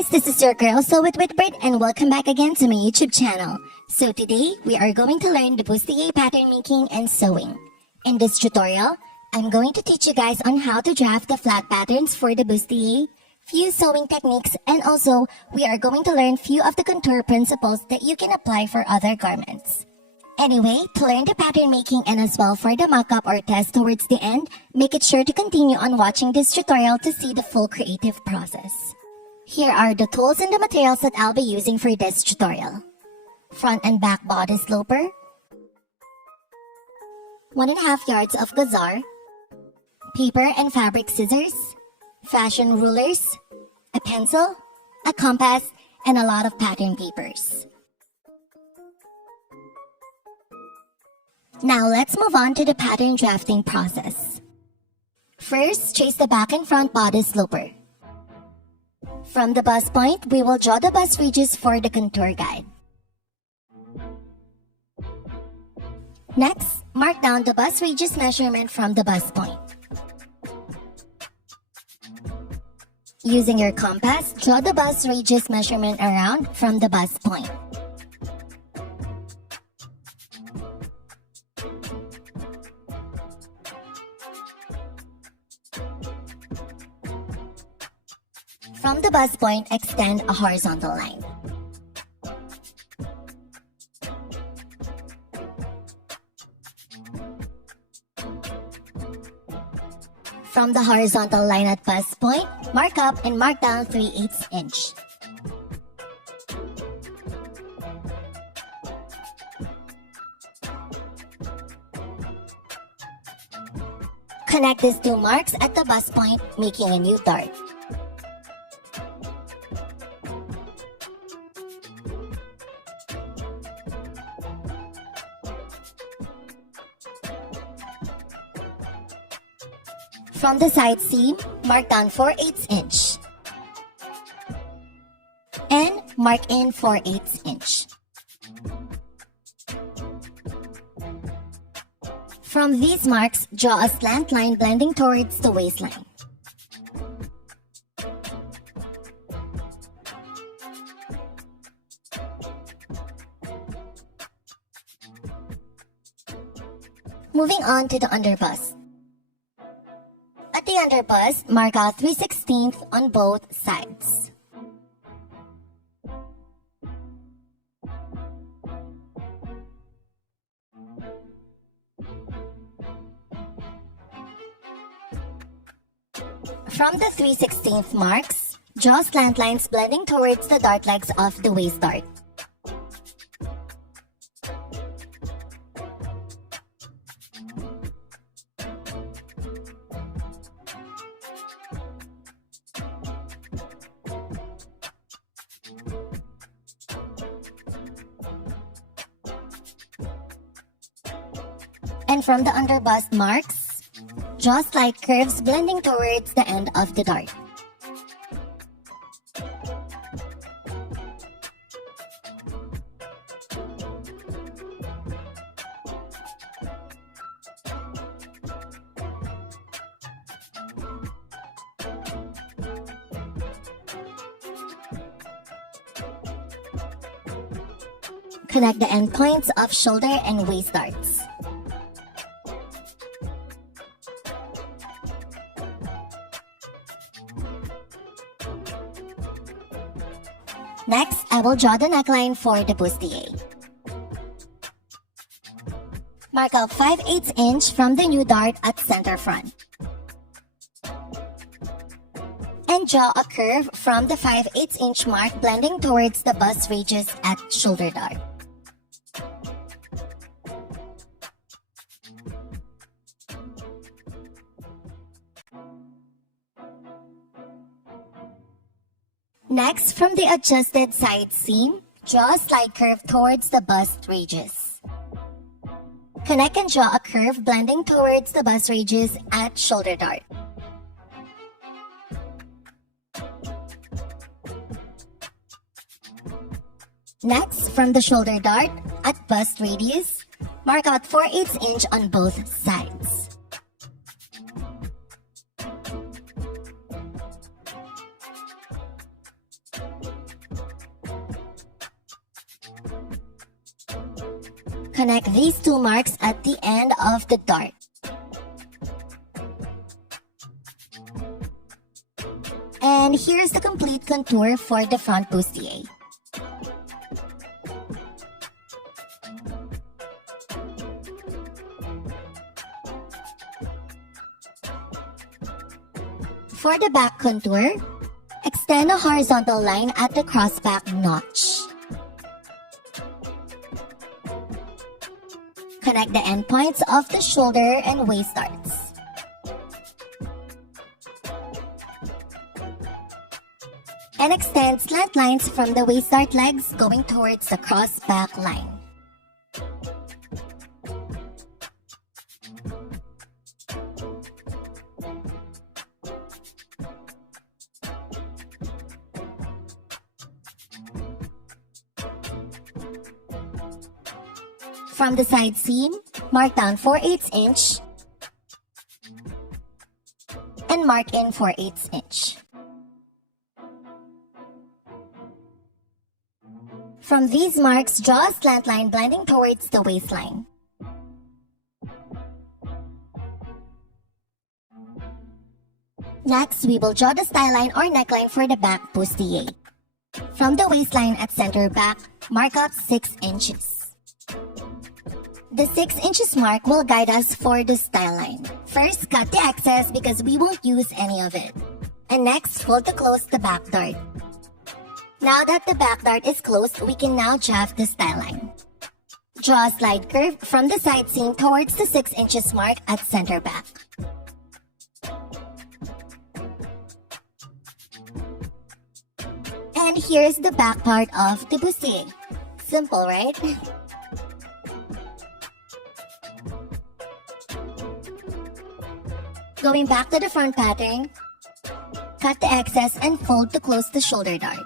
guys, this is your girl Sew It with Brit and welcome back again to my YouTube channel. So today, we are going to learn the bustier pattern making and sewing. In this tutorial, I'm going to teach you guys on how to draft the flat patterns for the bustier, few sewing techniques, and also we are going to learn few of the contour principles that you can apply for other garments. Anyway, to learn the pattern making and as well for the mock-up or test towards the end, make it sure to continue on watching this tutorial to see the full creative process. Here are the tools and the materials that I'll be using for this tutorial. Front and back bodice sloper, 1.5 yards of gazar, paper and fabric scissors, fashion rulers, a pencil, a compass, and a lot of pattern papers. Now let's move on to the pattern drafting process. First, trace the back and front bodice sloper. From the bust point, we will draw the bust ridges for the contour guide. Next, mark down the bust ridges measurement from the bust point. Using your compass, draw the bust ridges measurement around from the bust point. From the bust point, extend a horizontal line. From the horizontal line at bust point, mark up and mark down 3/8 inch. Connect these two marks at the bust point, making a new dart. From the side seam, mark down 4/8 inch. And mark in 4/8 inch. From these marks, draw a slant line blending towards the waistline. Moving on to the underbust. At the underbust, mark out 3/16 on both sides. From the 3/16 marks, draw slant lines blending towards the dart legs of the waist dart. And from the underbust marks, draw slight curves blending towards the end of the dart. Connect the end points of shoulder and waist darts. Next, I will draw the neckline for the bustier. Mark out 5/8 inch from the new dart at center front. And draw a curve from the 5/8 inch mark blending towards the bust ridges at shoulder dart. Next, from the adjusted side seam, draw a slight curve towards the bust ridges. Connect and draw a curve blending towards the bust ridges at shoulder dart. Next, from the shoulder dart at bust radius, mark out 4/8 inch on both sides. connect these two marks at the end of the dart. And here's the complete contour for the front bustier. For the back contour, extend a horizontal line at the crossback notch. Connect the endpoints of the shoulder and waist darts. And extend slant lines from the waist dart legs going towards the crossback line. From the side seam, mark down 4/8 inch and mark in 4/8 inch. From these marks, draw a slant line blending towards the waistline. Next, we will draw the style line or neckline for the back bustier. From the waistline at center back, mark out 6 inches. The 6 inches mark will guide us for the style line. First, cut the excess because we won't use any of it. And next, fold to close the back dart. Now that the back dart is closed, we can now draft the style line. Draw a slide curve from the side seam towards the 6 inches mark at center back. And here's the back part of the bustier. Simple, right? Going back to the front pattern, cut the excess and fold to close the shoulder dart.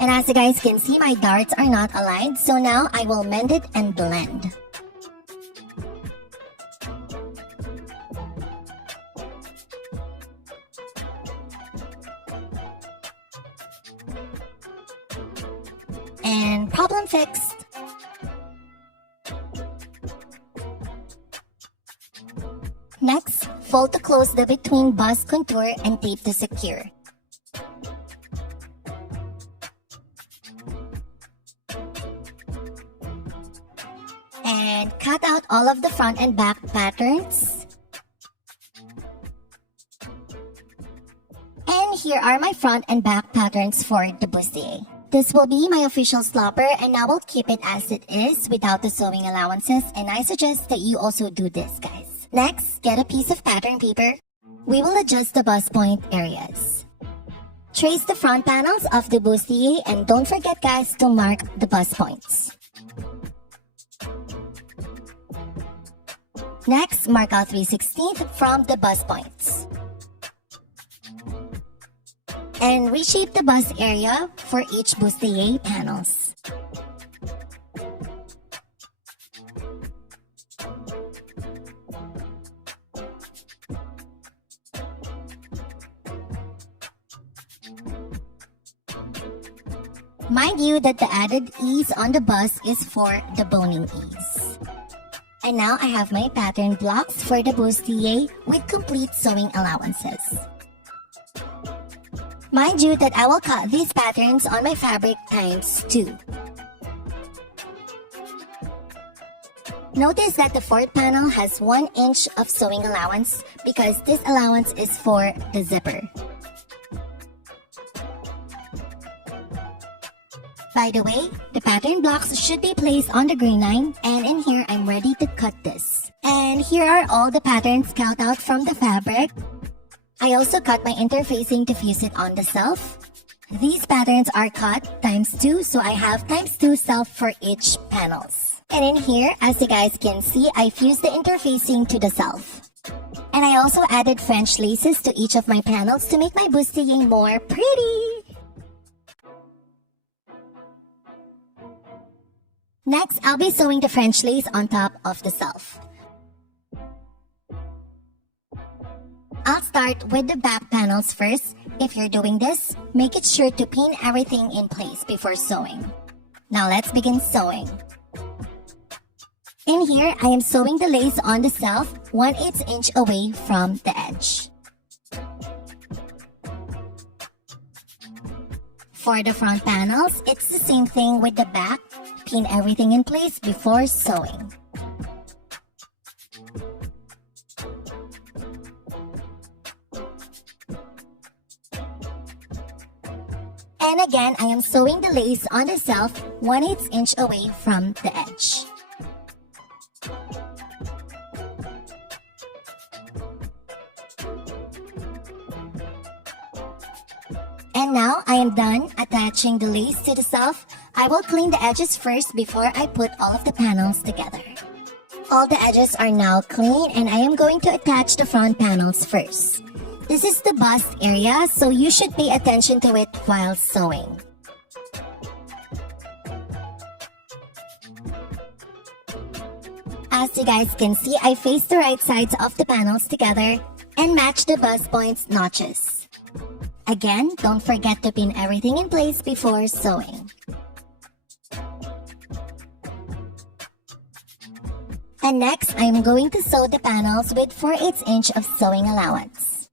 And as you guys can see, my darts are not aligned, so now I will mend it and blend. And problem fixed. Next, fold to close the between bust contour and tape to secure. And cut out all of the front and back patterns. And here are my front and back patterns for the bustier. This will be my official slopper, and I will keep it as it is without the sewing allowances, and I suggest that you also do this, guys. Next, get a piece of pattern paper. We will adjust the bust point areas. Trace the front panels of the bustier, and don't forget, guys, to mark the bust points. Next, mark out 3/16 from the bust points. And reshape the bust area for each bustier panels. Mind you that the added ease on the bust is for the boning ease. And now I have my pattern blocks for the bustier with complete sewing allowances. Mind you that I will cut these patterns on my fabric ×2. Notice that the fourth panel has 1 inch of sewing allowance because this allowance is for the zipper. By the way, the pattern blocks should be placed on the grain line, and in here I'm ready to cut this. And here are all the patterns cut out from the fabric. I also cut my interfacing to fuse it on the self. These patterns are cut ×2, so I have ×2 self for each panels. And in here, as you guys can see, I fused the interfacing to the self. And I also added French laces to each of my panels to make my bustier more pretty. Next, I'll be sewing the French lace on top of the self. I'll start with the back panels first. If you're doing this, make it sure to pin everything in place before sewing. Now let's begin sewing. In here, I am sewing the lace on the self 1/8 inch away from the edge. For the front panels, it's the same thing with the back. Pin everything in place before sewing. And again, I am sewing the lace on the self 1/8 inch away from the edge. And now I am done attaching the lace to the self. I will clean the edges first before I put all of the panels together. All the edges are now clean and I am going to attach the front panels first. This is the bust area, so you should pay attention to it while sewing. As you guys can see, I faced the right sides of the panels together and matched the bust points notches. Again, don't forget to pin everything in place before sewing. And next, I am going to sew the panels with 4/8 inch of sewing allowance.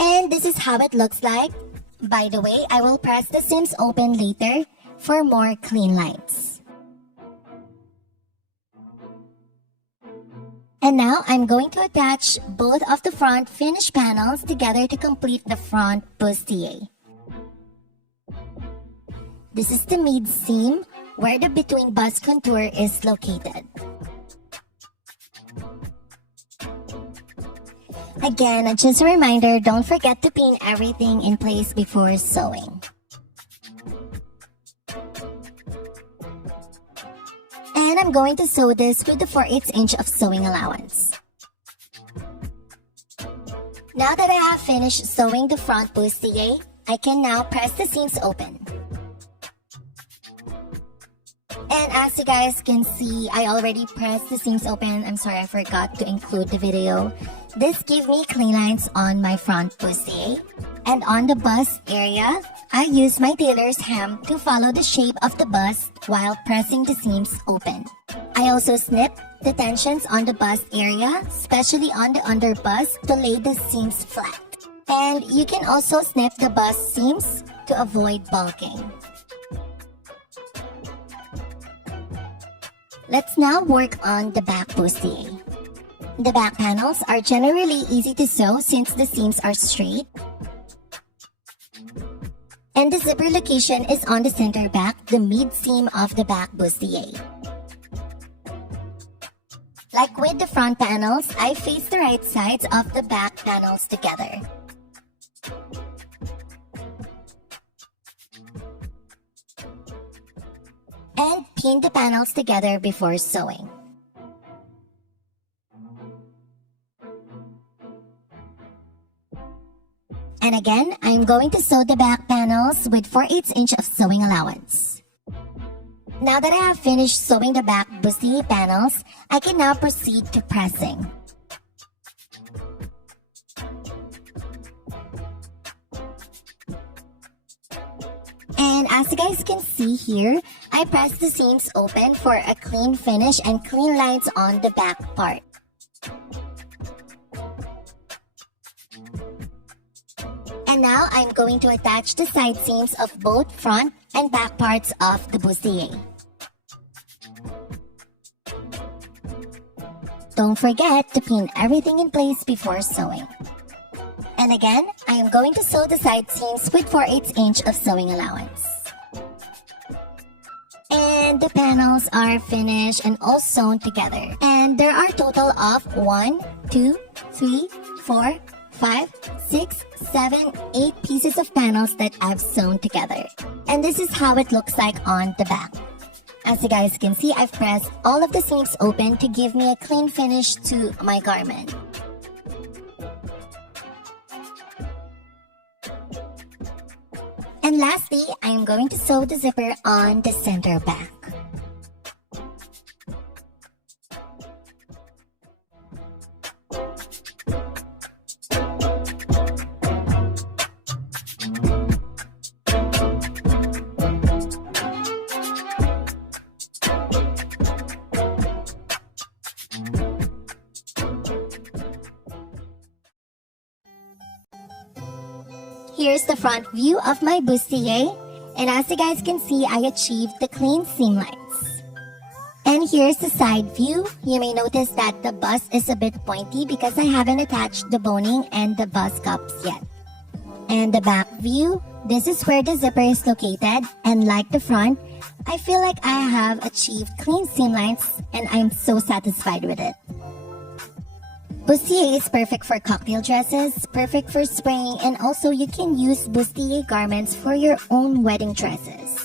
And this is how it looks like. By the way, I will press the seams open later for more clean lines. And now I'm going to attach both of the front finished panels together to complete the front bustier. This is the mid seam where the between bust contour is located. Again, just a reminder, don't forget to pin everything in place before sewing. And I'm going to sew this with the 4/8 inch of sewing allowance. Now that I have finished sewing the front bustier, I can now press the seams open. And as you guys can see, I already pressed the seams open. I'm sorry, I forgot to include the video. This gives me clean lines on my front bustier. And on the bust area, I use my tailor's hem to follow the shape of the bust while pressing the seams open. I also snip the tensions on the bust area, especially on the under bust, to lay the seams flat. And you can also snip the bust seams to avoid bulking. Let's now work on the back bustier. The back panels are generally easy to sew since the seams are straight. And the zipper location is on the center back, the mid seam of the back bustier. Like with the front panels, I face the right sides of the back panels together. And pin the panels together before sewing. And again, I'm going to sew the back panels with 4/8 inch of sewing allowance. Now that I have finished sewing the back bustier panels, I can now proceed to pressing. And as you guys can see here, I pressed the seams open for a clean finish and clean lines on the back part. And now I'm going to attach the side seams of both front and back parts of the bustier. Don't forget to pin everything in place before sewing. And again, I am going to sew the side seams with 4/8 inch of sewing allowance. And the panels are finished and all sewn together. And there are a total of 1, 2, 3, 4, 5, 6, 7, 8 pieces of panels that I've sewn together. And this is how it looks like on the back. As you guys can see, I've pressed all of the seams open to give me a clean finish to my garment. And lastly, I am going to sew the zipper on the center back. Here's the front view of my bustier, and as you guys can see, I achieved the clean seam lines. And here's the side view. You may notice that the bust is a bit pointy because I haven't attached the boning and the bust cups yet. And the back view, this is where the zipper is located, and like the front, I feel like I have achieved clean seam lines and I'm so satisfied with it. Bustier is perfect for cocktail dresses, perfect for spring, and also you can use bustier garments for your own wedding dresses.